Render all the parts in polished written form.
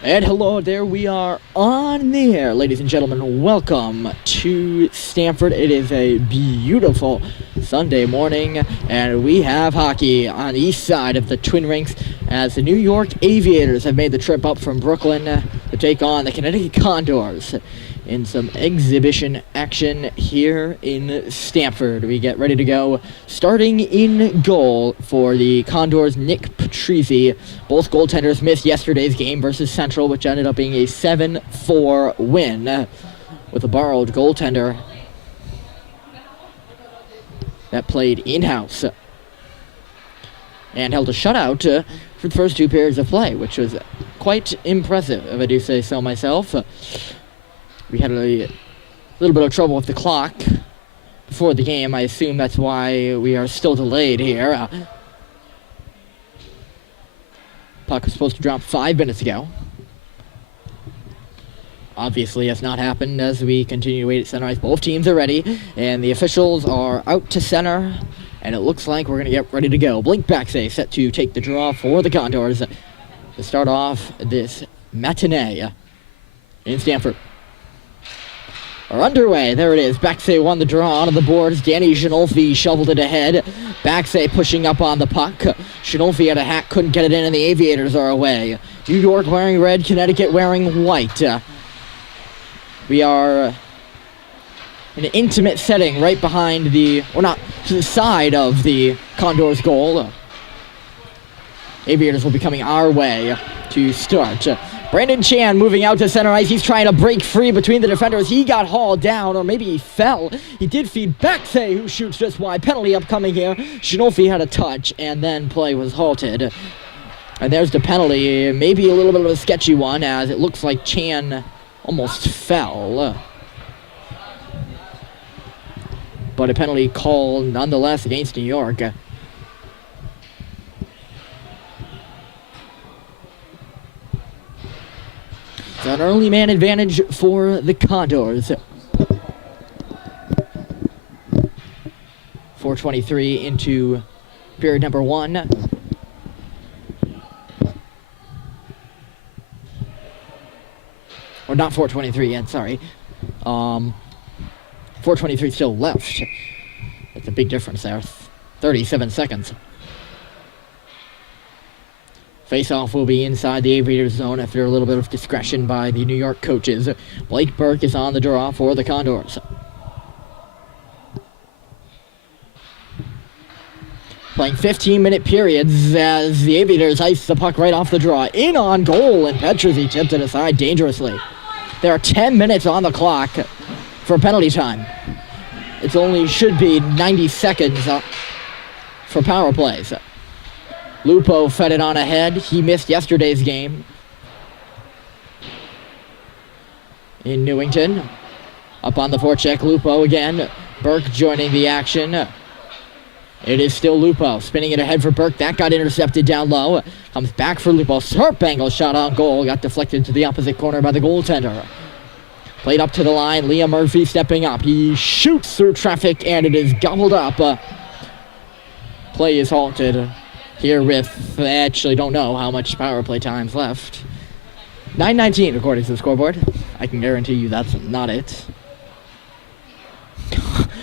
And hello, there we are on the air, ladies and gentlemen. Welcome to Stamford. It is a beautiful Sunday morning, and we have hockey on the east side of the Twin Rinks as the New York Aviators have made the trip up from Brooklyn to take on the Connecticut Condors in some exhibition action here in Stamford. We get ready to go. Starting in goal for the Condors, Nick Patrizi. Both goaltenders missed yesterday's game versus Central, which ended up being a 7-4 win with a borrowed goaltender that played in-house and held a shutout for the first two periods of play, which was quite impressive, if I do say so myself. We had a little bit of trouble with the clock before the game. I assume that's why we are still delayed here. Puck was supposed to drop 5 minutes ago. Obviously, has not happened as we continue to wait at center ice. Both teams are ready, and the officials are out to center, and it looks like we're going to get ready to go. Blink Backsay set to take the draw for the Condors to start off this matinee in Stamford. Are underway. There it is. Backsay won the draw onto the boards. Danny Shinolfi shoveled it ahead. Backsay pushing up on the puck. Shinolfi had a hack, couldn't get it in, and the Aviators are away. New York wearing red, Connecticut wearing white. We are in an intimate setting right behind not to the side of the Condors goal. Aviators will be coming our way to start. Brandon Chan moving out to center ice. He's trying to break free between the defenders. He got hauled down, or maybe he fell. He did feed Backsay, who shoots just wide. Penalty upcoming here. Shinolfi had a touch, and then play was halted. And there's the penalty. Maybe a little bit of a sketchy one, as it looks like Chan almost fell. But a penalty call nonetheless against New York. It's an early man advantage for the Condors. 4:23 into period number 1. Or not 4:23 yet, sorry. 4:23 still left. That's a big difference there. 37 seconds. Face-off will be inside the Aviators zone after a little bit of discretion by the New York coaches. Blake Burke is on the draw for the Condors. Playing 15-minute periods as the Aviators ice the puck right off the draw. In on goal, and Patrizi tipped it aside dangerously. There are 10 minutes on the clock for penalty time. It only should be 90 seconds for power plays. Lupo fed it on ahead. He missed yesterday's game in Newington. Up on the forecheck, Lupo again. Burke joining the action. It is still Lupo, spinning it ahead for Burke. That got intercepted down low. Comes back for Lupo. Sharp angle shot on goal. Got deflected to the opposite corner by the goaltender. Played up to the line. Liam Murphy stepping up. He shoots through traffic, and it is gobbled up. Play is halted. Here with, I actually don't know how much power play time's left. 9:19 according to the scoreboard. I can guarantee you that's not it.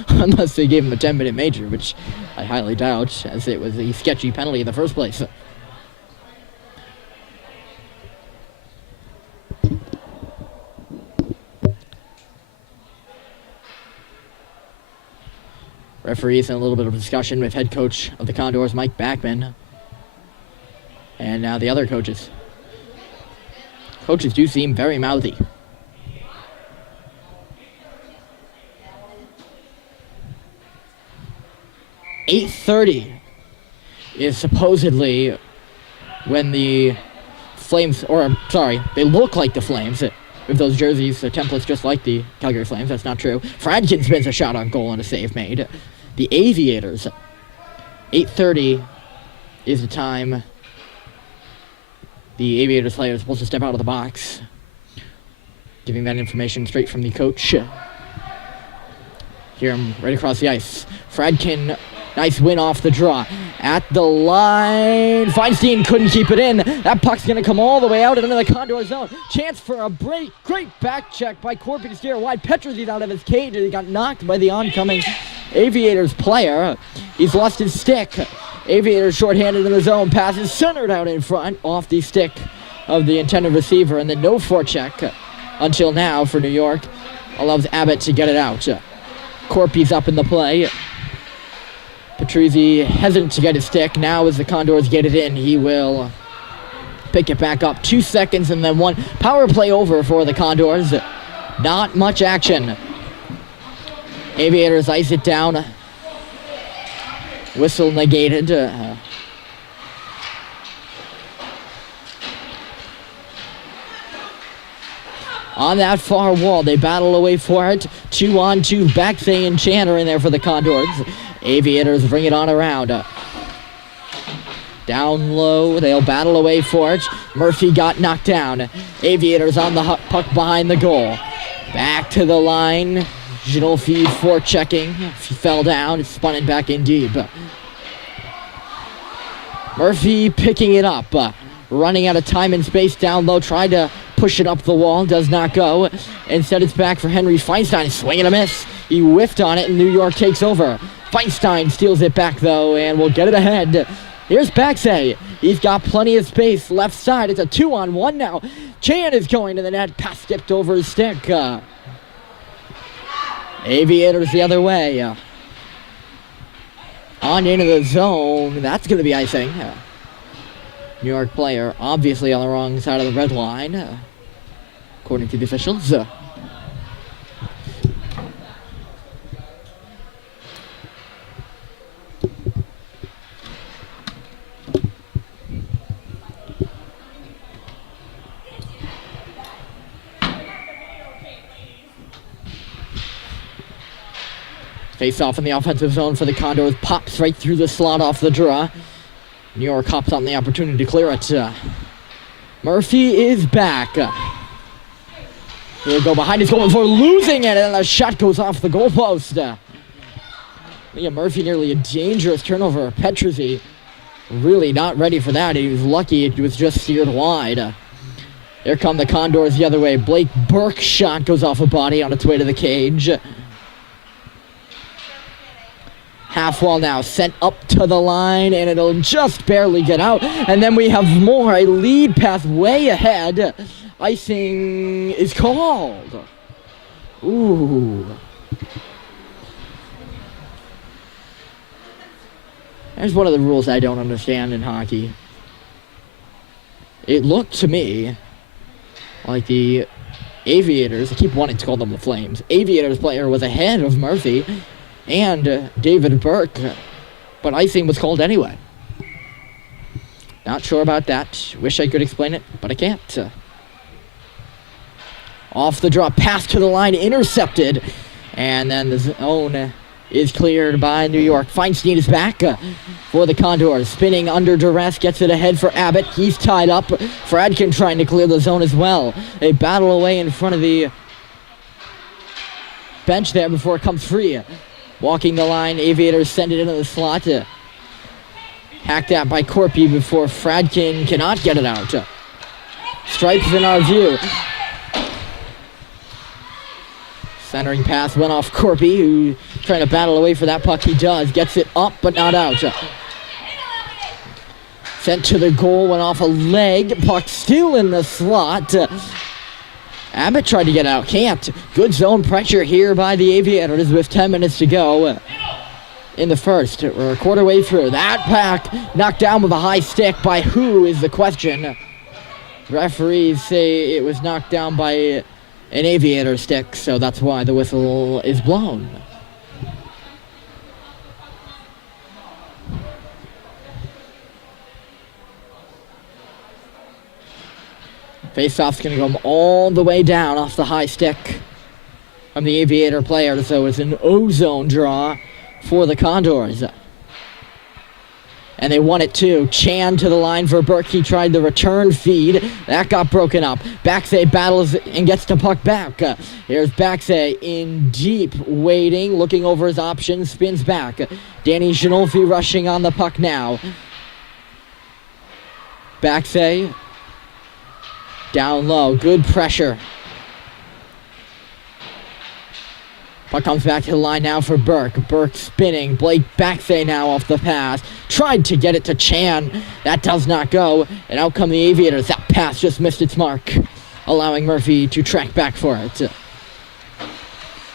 Unless they gave him a 10-minute major, which I highly doubt, as it was a sketchy penalty in the first place. Referees in a little bit of discussion with head coach of the Condors, Mike Backman. And now the other coaches. Coaches do seem very mouthy. .8:30 is supposedly when the Flames, they look like the Flames with those jerseys, the templates just like the Calgary Flames. That's not true. Fradkin spins a shot on goal and a save made. The Aviators, 8:30 is the time the Aviators player is supposed to step out of the box. Giving that information straight from the coach. Hear him right across the ice. Fradkin Nice win off the draw. At the line, Feinstein couldn't keep it in. That puck's going to come all the way out into the Condor zone. Chance for a break. Great back check by Corpy to steer wide. Petruzzi's out of his cage, and he got knocked by the oncoming Aviators player. He's lost his stick. Aviators shorthanded in the zone. Passes centered out in front off the stick of the intended receiver, and then no forecheck until now for New York. Allows Abbott to get it out. Corpy's up in the play. Petruzzi hesitant to get his stick. Now as the Condors get it in, he will pick it back up. 2 seconds and then one. Power play over for the Condors. Not much action. Aviators ice it down. Whistle negated. On that far wall, they battle away for it. 2-on-2, Baxay and Chandler in there for the Condors. Aviators bring it on around. Down low, they'll battle away for it. Murphy got knocked down. Aviators on the puck behind the goal. Back to the line. Ginolfi forechecking. He fell down, spun it back in deep. Murphy picking it up. Running out of time and space down low. Tried to push it up the wall. Does not go. Instead it's back for Henry Feinstein. Swing and a miss. He whiffed on it and New York takes over. Feinstein steals it back though and will get it ahead. Here's Baxay. He's got plenty of space left side. It's a 2-on-1 now. Chan is going to the net. Pass skipped over his stick. Aviators the other way. On into the zone. That's going to be icing. New York player obviously on the wrong side of the red line, according to the officials. Face off in the offensive zone for the Condors. Pops right through the slot off the draw. New York hops on the opportunity to clear it. Murphy is back. He'll go behind his goal before losing it, and the shot goes off the goalpost. Leah Murphy nearly a dangerous turnover. Petruzzi really not ready for that. He was lucky it was just steered wide. Here come the Condors the other way. Blake Burke's shot goes off a body on its way to the cage. Half wall now, sent up to the line, and it'll just barely get out. And then we have more, a lead pass way ahead. Icing is called. Ooh. There's one of the rules I don't understand in hockey. It looked to me like the Aviators, I keep wanting to call them the Flames, Aviators player was ahead of Murphy and David Burke, but icing was called anyway. Not sure about that. Wish I could explain it, but I can't. Off the draw, pass to the line, intercepted, and then the zone is cleared by New York. Feinstein is back for the Condors. Spinning under duress, gets it ahead for Abbott. He's tied up. Fradkin trying to clear the zone as well. They battle away in front of the bench there before it comes free. Walking the line, Aviators send it into the slot. Hacked at by Corpy before Fradkin cannot get it out. Stripes in our view. Centering pass went off Corpy, who trying to battle away for that puck. He does. Gets it up, but not out. Sent to the goal, went off a leg. Puck still in the slot. Abbott tried to get out, can't. Good zone pressure here by the Aviators with 10 minutes to go in the first. We're a quarter way through. That pack knocked down with a high stick by who is the question. Referees say it was knocked down by an Aviator stick, so that's why the whistle is blown. Face-off's going to go all the way down off the high stick from the Aviator player, so it's an O-zone draw for the Condors. and they won it too. Chan to the line for Burke. He tried the return feed. That got broken up. Backsay battles and gets the puck back. Here's Backsay in deep, waiting, looking over his options, spins back. Danny Ginolfi rushing on the puck now. Backsay down low. Good pressure. Puck comes back to the line now for Burke. Burke spinning. Blake Backsay now off the pass. Tried to get it to Chan. That does not go. And out come the Aviators. That pass just missed its mark, allowing Murphy to track back for it.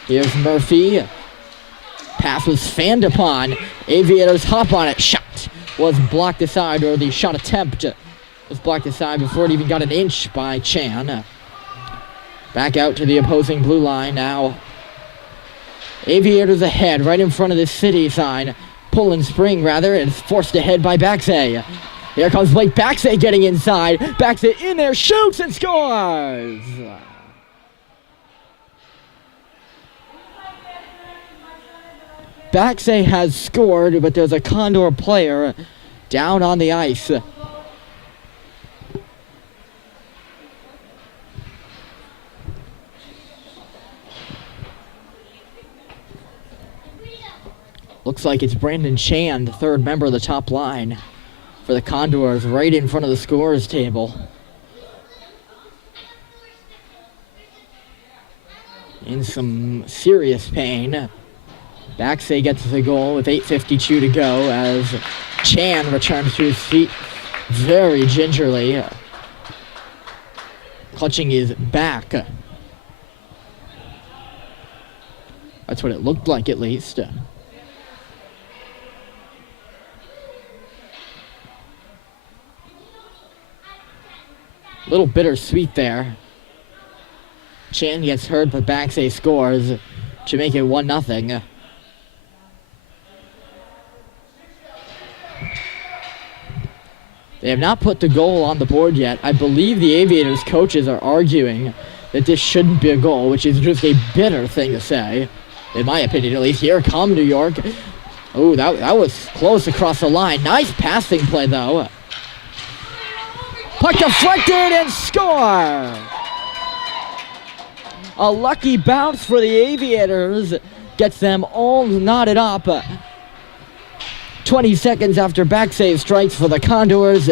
Here's Murphy. Pass was fanned upon. Aviators hop on it. Shot was blocked aside, or the shot attempt was blocked aside before it even got an inch by Chan. Back out to the opposing blue line now. Aviators ahead, right in front of the city sign. Pull spring, rather, and forced ahead by Backsay. Here comes Blake Backsay getting inside. Backsay in there, shoots and scores! Backsay has scored, but there's a Condor player down on the ice. Looks like it's Brandon Chan, the third member of the top line for the Condors, right in front of the scorers table. In some serious pain. Backsay gets the goal with 8:52 to go as Chan returns to his feet very gingerly, clutching his back. That's what it looked like, at least. Little bittersweet there. Chan gets hurt, but Backsay scores to make it 1-0. They have not put the goal on the board yet. I believe the Aviators coaches are arguing that this shouldn't be a goal, which is just a bitter thing to say, in my opinion at least. Here come New York. Oh, that was close across the line. Nice passing play, though. Puck deflected and score! A lucky bounce for the Aviators gets them all knotted up. 20 seconds after Backsay strikes for the Condors,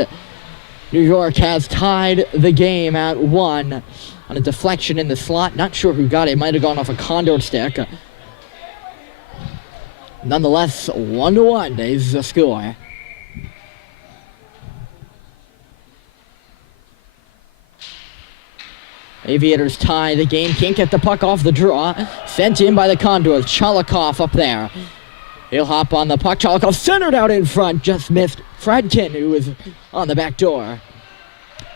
New York has tied the game at 1 on a deflection in the slot. Not sure who got it. It might have gone off a Condor stick. Nonetheless, 1-1 is the score. Aviators tie the game. Can't get the puck off the draw. Sent in by the Condors. Chalikov up there. He'll hop on the puck. Chalikov centered out in front. Just missed Fradkin, who was on the back door.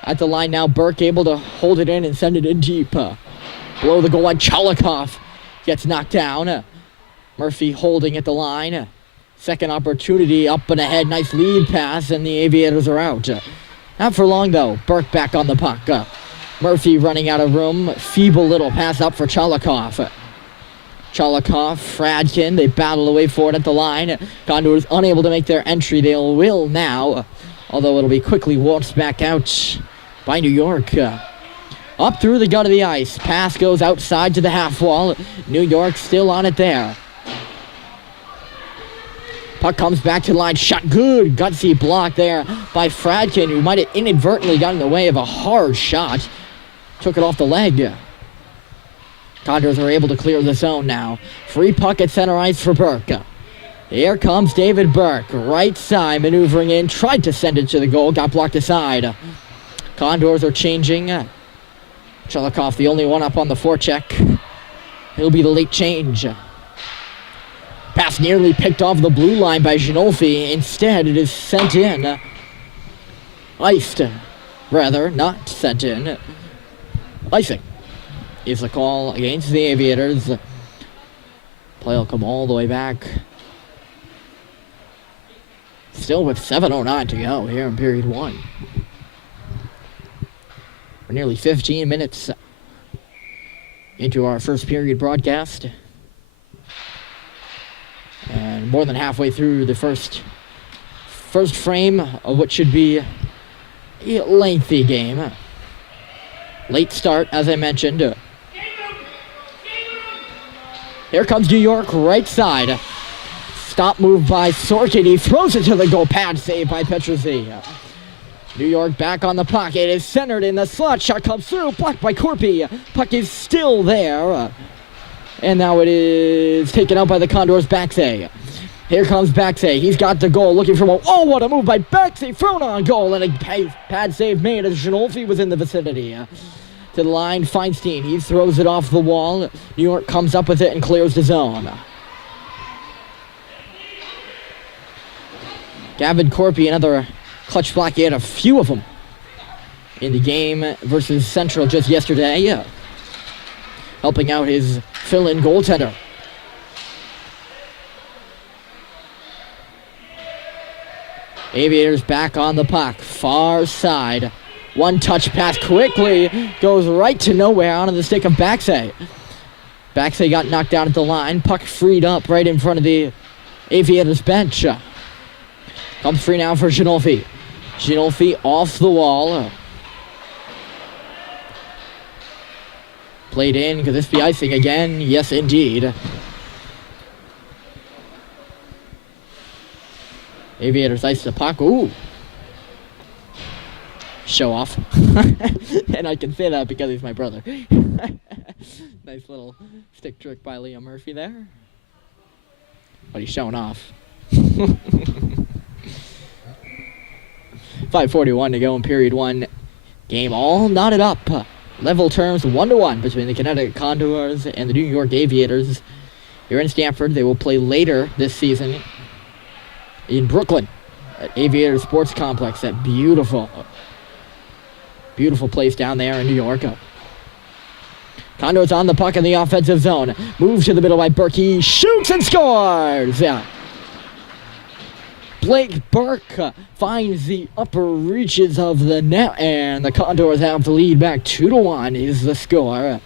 At the line now, Burke able to hold it in and send it in deep. Below the goal line, Chalikov gets knocked down. Murphy holding at the line. Second opportunity up and ahead. Nice lead pass, and the Aviators are out. Not for long, though. Burke back on the puck. Murphy running out of room. Feeble little pass up for Chalikov. Chalikov, Fradkin, they battle away for it at the line. Condors unable to make their entry. They will now, although it'll be quickly waltzed back out by New York. Up through the gut of the ice. Pass goes outside to the half wall. New York still on it there. Puck comes back to the line. Shot good. Gutsy block there by Fradkin, who might have inadvertently gotten in the way of a hard shot. Took it off the leg. Condors are able to clear the zone now. Free puck at center ice for Burke. Here comes David Burke. Right side, maneuvering in. Tried to send it to the goal. Got blocked aside. Condors are changing. Chalikov, the only one up on the forecheck. He'll be the late change. Pass nearly picked off the blue line by Ginolfi. Instead, it is sent in. Iced. Rather, not sent in. Icing is the call against the Aviators. Play will come all the way back. Still with 7:09 to go here in period 1. We're nearly 15 minutes into our first period broadcast. And more than halfway through the first First frame of what should be a lengthy game. Late start, as I mentioned. Here comes New York, right side. Stop move by Sorkin. He throws it to the goal. Pad save by Petruzzi. New York back on the puck. It is centered in the slot. Shot comes through. Blocked by Corpy. Puck is still there. And now it is taken out by the Condors. Baxay. Here comes Baxay. He's got the goal. Looking for one. Oh, what a move by Baxay. Thrown on goal. And a pad save made as Janolfi was in the vicinity. To the line, Feinstein. He throws it off the wall. New York comes up with it and clears the zone. Gavin Corpy, another clutch block. He had a few of them in the game versus Central just yesterday. Helping out his fill-in goaltender. Aviators back on the puck. Far side. One touch pass quickly. Goes right to nowhere onto the stick of Baxay. Baxay got knocked down at the line. Puck freed up right in front of the Aviators bench. Comes free now for Ginolfi. Ginolfi off the wall. Played in. Could this be icing again? Yes, indeed. Aviators ice the puck. Ooh. Show off. And I can say that because he's my brother. Nice little stick trick by Liam Murphy there. But he's showing off. 5:41 to go in period one. Game all knotted up. Level terms 1-1 between the Connecticut Condors and the New York Aviators. Here in Stamford, they will play later this season in Brooklyn at Aviator Sports Complex. That beautiful place down there in New York. Condors on the puck in the offensive zone. Moves to the middle by Burke. He shoots and scores! Blake Burke finds the upper reaches of the net, and the Condors have the lead back. 2-1 is the score.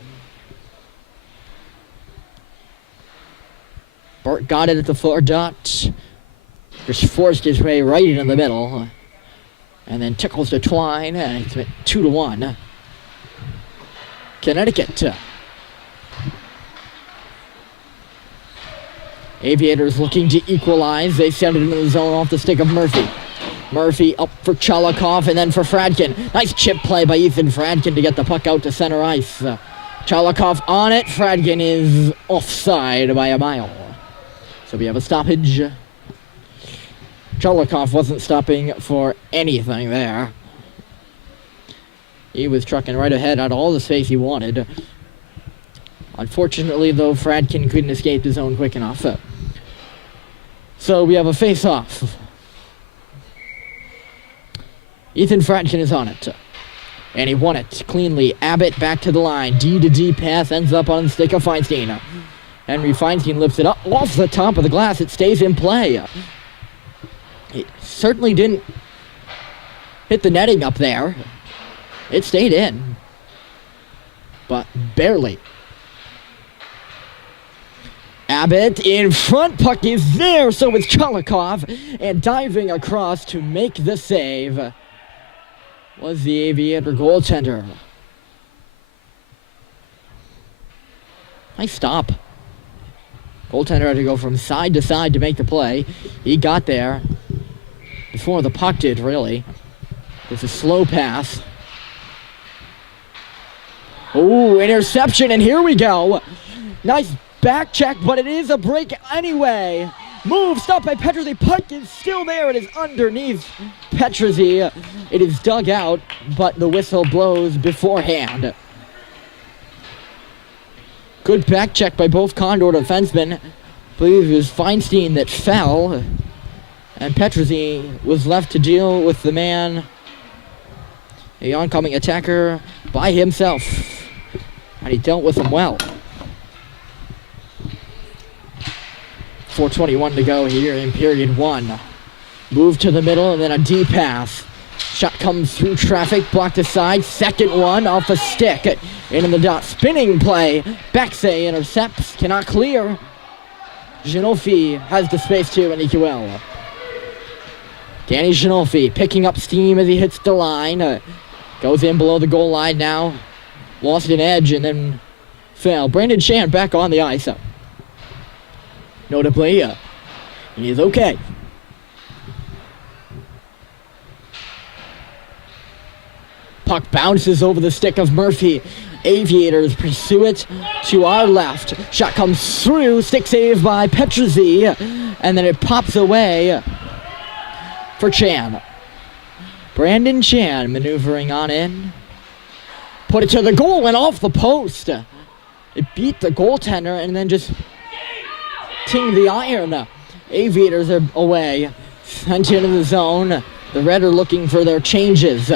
Burke got it at the far dot. Just forced his way right into the middle. And then tickles the twine, and it's 2-1. Connecticut. Aviators looking to equalize. They send it into the zone off the stick of Murphy. Murphy up for Chalikov and then for Fradkin. Nice chip play by Ethan Fradkin to get the puck out to center ice. Chalikov on it. Fradkin is offside by a mile. So we have a stoppage. Chalikov wasn't stopping for anything there. He was trucking right ahead out of all the space he wanted. Unfortunately, though, Fradkin couldn't escape the zone quick enough. So we have a face-off. Ethan Fradkin is on it. And he won it cleanly. Abbott back to the line. D-to-D pass ends up on the stick of Feinstein. Henry Feinstein lifts it up off the top of the glass. It stays in play. It certainly didn't hit the netting up there. It stayed in. But barely. Abbott in front. Puck is there. So it's Chalikov. And diving across to make the save was the Aviator goaltender. Nice stop. Goaltender had to go from side to side to make the play. He got there before the puck did, really. It's a slow pass. Oh, interception, and here we go. Nice back check, but it is a break anyway. Move, stopped by Petruzzi. Puck is still there. It is underneath Petruzzi. It is dug out, but the whistle blows beforehand. Good back check by both Condor defensemen. I believe it was Feinstein that fell. And Petruzzi was left to deal with the man, the oncoming attacker, by himself. And he dealt with him well. 4:21 to go here in period one. Move to the middle and then a D pass. Shot comes through traffic, blocked aside. Second one off a stick. In the dot. Spinning play. Baxay intercepts. Cannot clear. Ginolfi has the space to and EQL. Danny Ginolfi picking up steam as he hits the line. Goes in below the goal line now. Lost an edge and then fell. Brandon Chan back on the ice. Notably, he is okay. Puck bounces over the stick of Murphy. Aviators pursue it to our left. Shot comes through. Stick save by Petruzzi. And then it pops away for Chan. Brandon Chan maneuvering on in. Put it to the goal. Went off the post. It beat the goaltender and then just ting the iron. Aviators are away. Sent into the zone. The Red are looking for their changes.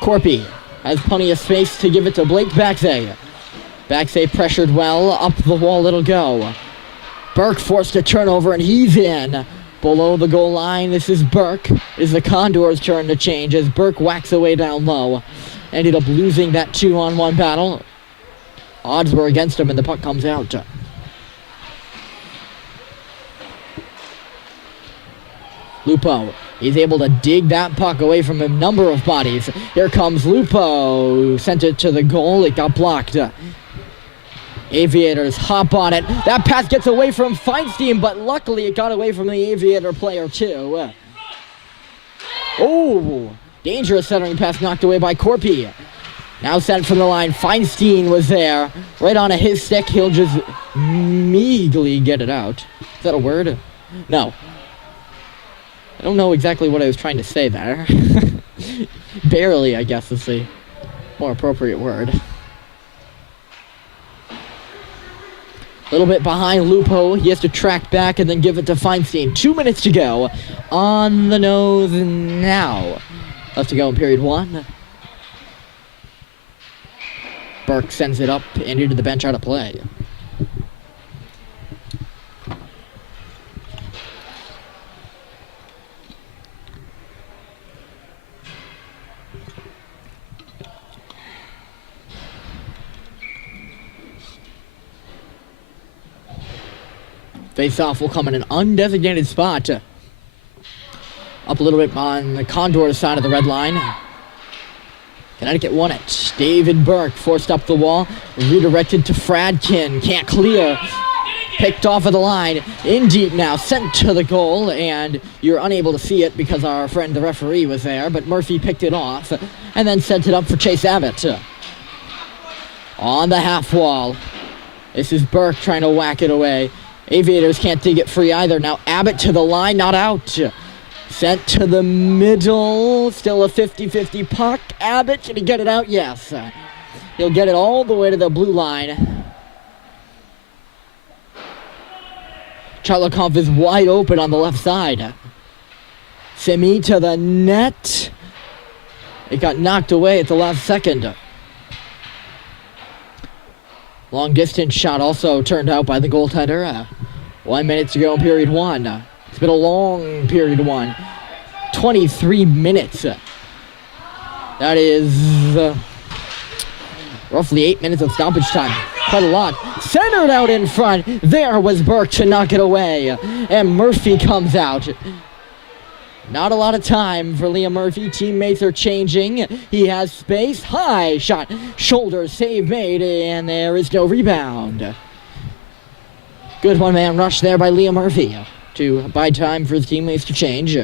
Corpy has plenty of space to give it to Blake Baxay. Baxay pressured well. Up the wall it'll go. Burke forced a turnover and he's in. Below the goal line, this is Burke. It is the Condors' turn to change as Burke whacks away down low. Ended up losing that 2-on-1 battle. Odds were against him and the puck comes out. Lupo, he's able to dig that puck away from a number of bodies. Here comes Lupo, sent it to the goal, it got blocked. Aviators hop on it. That pass gets away from Feinstein, but luckily it got away from the Aviator player too. Oh, dangerous centering pass knocked away by Corpy. Now sent from the line, Feinstein was there. Right on his stick, he'll just meagerly get it out. Is that a word? No. I don't know exactly what I was trying to say there. Barely, I guess, is the more appropriate word. A little bit behind Lupo. He has to track back and then give it to Feinstein. 2 minutes to go. On the nose now. Left to go in period one. Burke sends it up and into the bench out of play. Face-off will come in an undesignated spot. Up a little bit on the Condors side of the red line. Connecticut won it. David Burke forced up the wall. Redirected to Fradkin. Can't clear. Picked off of the line. In deep now. Sent to the goal. And you're unable to see it because our friend the referee was there. But Murphy picked it off. And then sent it up for Chase Abbott. On the half wall. This is Burke trying to whack it away. Aviators can't dig it free either. Now Abbott to the line, not out. Sent to the middle. Still a 50-50 puck. Abbott, can he get it out? Yes. He'll get it all the way to the blue line. Charlikov is wide open on the left side. Semi to the net. It got knocked away at the last second. Long distance shot also turned out by the goaltender. 1 minute to go in period one. It's been a long period one. 23 minutes. That is roughly 8 minutes of stoppage time. Quite a lot. Centered out in front. There was Burke to knock it away. And Murphy comes out. Not a lot of time for Liam Murphy. Teammates are changing. He has space. High shot. Shoulder save made. And there is no rebound. Good one-man rush there by Liam Murphy to buy time for his teammates to change.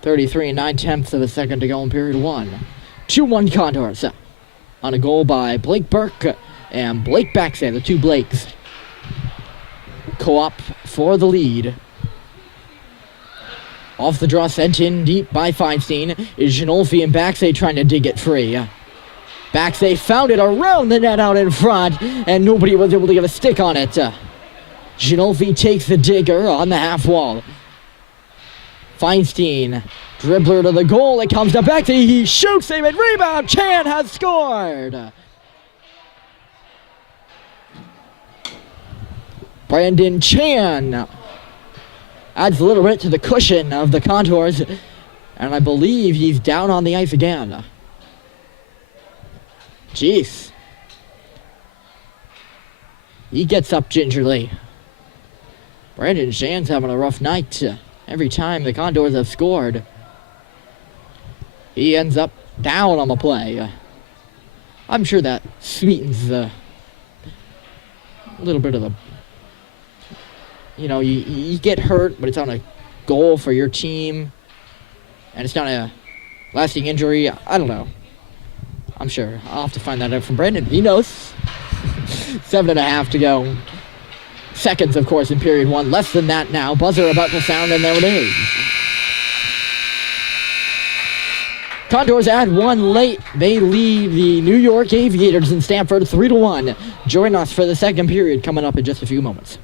33 and 9/10 of a second to go in period one. 2-1 Condors on a goal by Blake Burke and Blake Baxay, the two Blakes. Co-op for the lead. Off the draw, sent in deep by Feinstein. Is Ginolfi and Baxay trying to dig it free. Baxay found it around the net out in front, and nobody was able to get a stick on it. Ginolfi takes the digger on the half wall. Feinstein, dribbler to the goal. It comes to Baxay. He shoots, save it, rebound. Chan has scored. Brandon Chan adds a little bit to the cushion of the Condors, and I believe he's down on the ice again. Jeez. He gets up gingerly. Brandon Chan's having a rough night. every time the Condors have scored, he ends up down on the play. I'm sure that sweetens a little bit of the, you get hurt, but it's on a goal for your team, and it's not a lasting injury. I don't know. I'm sure. I'll have to find that out from Brandon. He knows. 7.5 to go. Seconds, of course, in period 1. Less than that now. Buzzer about to sound, and there it is. Condors add 1 late. They lead the New York Aviators in Stamford 3-1. Join us for the second period coming up in just a few moments.